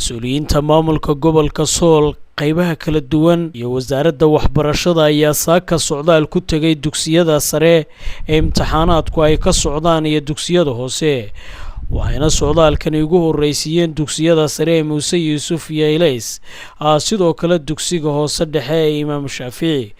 mas-uuliyiinta maamulka gobolka Sool qaybaha kala duwan iyo wasaaradda waxbarashada ayaa saaka socdaal ku tagay dugsiyada sare ee imtixaanaadku ay ka socdaan iyo dugsiyada hoose waxayna socdaalkani ugu horreysiyeen dugsiyada sare ee Muuse Yuusuf iyo Ilays sidoo kale dugsiga hoose dhexe ee Imaam Shaafici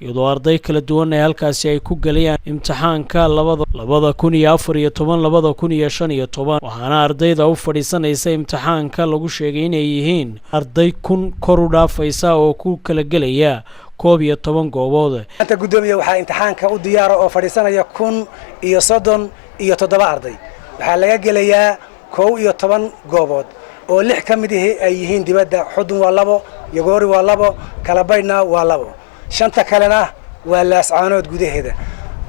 iyadoo arday kala duwan ay halkaasi ay ku galayaan imtixaanka 2014-2015 waxaana ardayda u fadhiisanaysa imtixaanka lagu sheegay inay yihiin arday kun kor u dhaafaysa oo ku kala galaya 11 goobood. Inta gudoomiye waxaa imtixaanka u diyaar oo fadhiisanaya 137 arday waxaa laga gelayaa 11 goobood oo 6 ka mid ay yihiin dibadda Xudun waa 2 Yagoori waa 2 Kalabaydna waa 2 shanta kalena waa laascaanood gudaheeda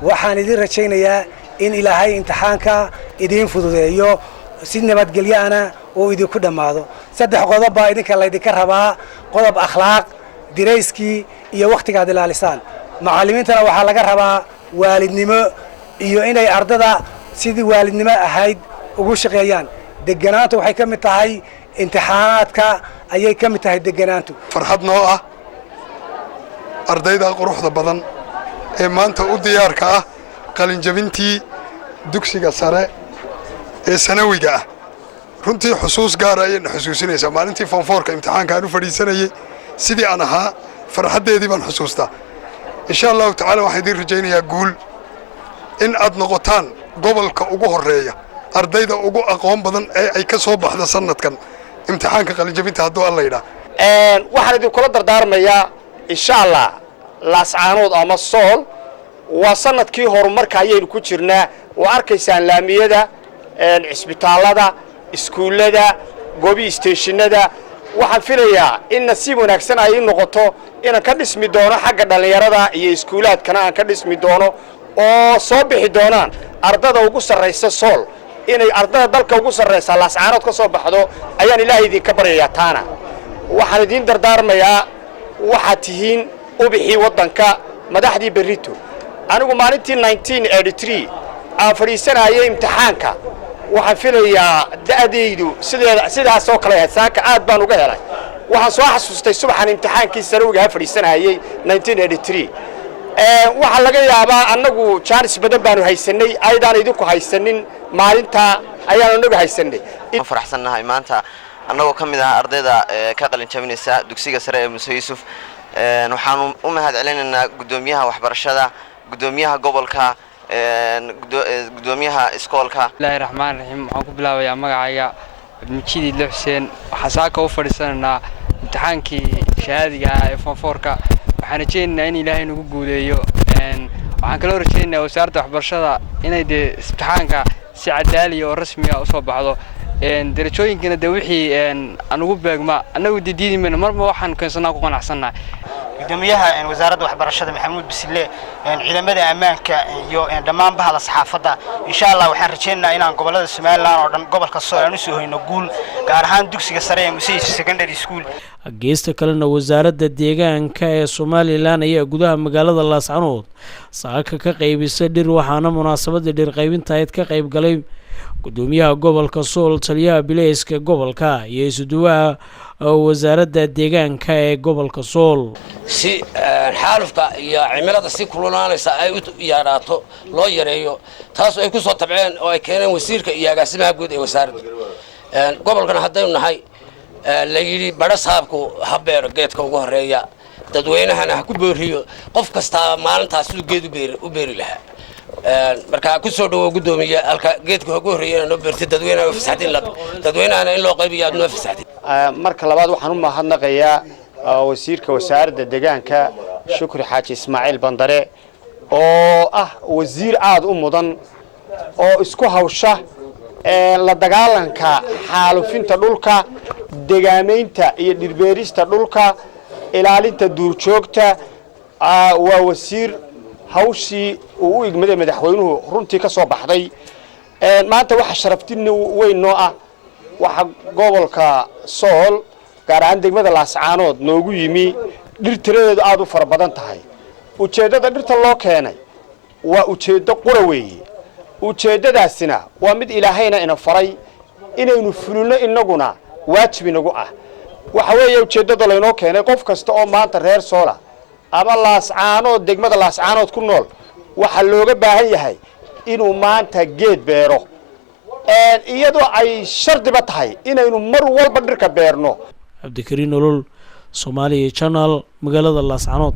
waxaan idin rajaynayaa in ilaahay imtixaanka idin fududeeyo si nabadgelyaana oo idinku dhamaado saddex qodob baa idinka la idinka rabaa qodob akhlaaq dirayskii iyo waqtiga aad ilaalisaan macallimiintana waxaa laga rabaa waalidnimo iyo inay ardada sidii waalidnimo ahayd ugu shaqeeyaan deganaanta waxay ka mid tahay imtixaanaadka ayay ka mid tahay deganaantu farxad noo ah ardayda quruxda badan ee maanta u diyaarka ah qalin jabintii dugsiga sare ee sanawiga ah runtii xusuus gaar ah ayay xusuusinaysaa maalintii form 4ka imtixaanka aan u fadhiisanayay sidii aan ahaa farxadeedii baan xusuustaa insha Allah ta'ala waxaan idin rajaynayaa guul in aad noqotaan gobolka ugu horeeya ardayda ugu aqoon badan ee ay ka soo baxda sanadkan imtixaanka qalin jabinta hadduu alla yidhaa waxaan idin kula dardaarmayaa insha Allah laascaanood ama Sool waa sanadkii horumarka ayaynu ku jirnaa oo arkaysaan laamiyada cisbitaalada iskuulada goobi stationada waxaan filayaa in nasiib wanaagsan ay noqoto inaan ka dhismi doono xagga dhalinyarada iyo iskuulaadkana aan ka dhismi doono oo soo bixi doonaan ardada ugu sareysa Sool inay ardada dalka ugu sareysa laascaanood ka soo baxdo ayaan ilaahay idinka baryayaa taana waxaan idin dardaarmayaa waxaad tihiin ubixii waddanka madaxdii berrito anigu maalintii 1983 aan fadhiisanayay imtixaanka waxaan filayaa da'daydu sidaas oo kale saaka aad baan uga helay waxaan soo xasuustay subaxan imtixaankii sanawiga fadhiisanayay 1983 waxa laga yaabaa annagu jaanis badan baanu haysanay aydaan idinku haysanin maalinta ayaan anagu haysanay faraxsanahay maanta annagoo ka mid ah ardayda ka qalin jabinaysa dugsiga sare ee Muuse Yuusuf waxaan u mahad celinaynaa gudoomiyaha waxbarashada gudoomiyaha gobolka gudoomiyaha iskoolka Ilaahay Raxmaan Raxiim waxaan ku bilaabayaa magacayga Ibnjiid Xuseen waxaan saaka u fadhiisanaynaa imtixaankii shahaadiga ee form 4ka waxaan rajaynaynaa in Ilaahay nagu guuleeyo waxaan kala rajaynaynaa wasaaradda waxbarashada inay imtixaanka si cadaalad oo rasmi ah u soo baxdo darajooyinkana wixii aan ugu beegma anagu diidimeen marba waxaan keensanaa ku qanacsanahay gudoomiyaha wasaaradda waxbarashada Maxamuud Bisile ciidamada ammaanka iyo dhammaan bahda saxaafadda insha Allah waxaan rajaynaynaa inaan gobolada Soomaaliland oo dhan gobolka Sool aan u soo hoyno guul gaar ahaan dugsiga sare ee Muuse Secondary School geesta kalena wasaaradda deegaanka ee Soomaaliland ayaa gudaha magaalada Laascaanood saaka ka qaybisay dhir waxaana munaasabada dhir qaybinta ay ka qayb galay gudoomiyaha gobolka Sool taliyaha bilayska gobolka iyo isuduwaha wasaaradda deegaanka ee gobolka Sool si xaalufka iyo cimilada si kululaanaysa ay u yaraato loo yareeyo taas ay ku soo tabceen oo ay keeneen wasiirka iyo agaasimaha guud ee wasaaradda gobolkana haddaynu nahay la yiri bada saabku habeer geedka ugu horeeya dadweynahana ha ku booriyo qof kasta maalintaas sidoo geed u beeri lahaa marka ku soo dhawo gudoomiye halka geedka ugu horeeyana noo beertay dadweynaha fasaxdin la dadweynahana in loo qaybiyo aad noo fasaxdin marka labaad waxaan u mahadnaqayaa wasiirka wasaaradda deegaanka Shukri Xaaji Ismaaciil Bandare oo ah wasiir aad u mudan oo isku hawsha la dagaalanka xaalufinta dhulka deegaameynta iyo dhirbeerista dhulka ilaalinta duurjoogta waa wasiir hawshii uu u igmaday madaxweynuhu runtii ka soo baxday maanta waxa sharaftin weyn noo ah waxa gobolka Sool gaar ahaan degmada Laascaanood noogu yimi dhirtireedu aad u fara badan tahay ujeedada dhirta loo keenay waa ujeedo qura weeye ujeedadaasina waa mid Ilaahayna ina faray inaynu fulino inaguna waajib inagu ah waxa weeye ujeedada laynoo keenay qof kasta oo maanta reer Soola ama Laascaanood degmada Laascaanood ku nool waxa looga baahan yahay inuu maanta geed beero iyadoo ay shardiba tahay inaynu mar walba dhirka beerno. Cabdikariin Nolol, Soomaaliya Channel, magaalada Laascaanood.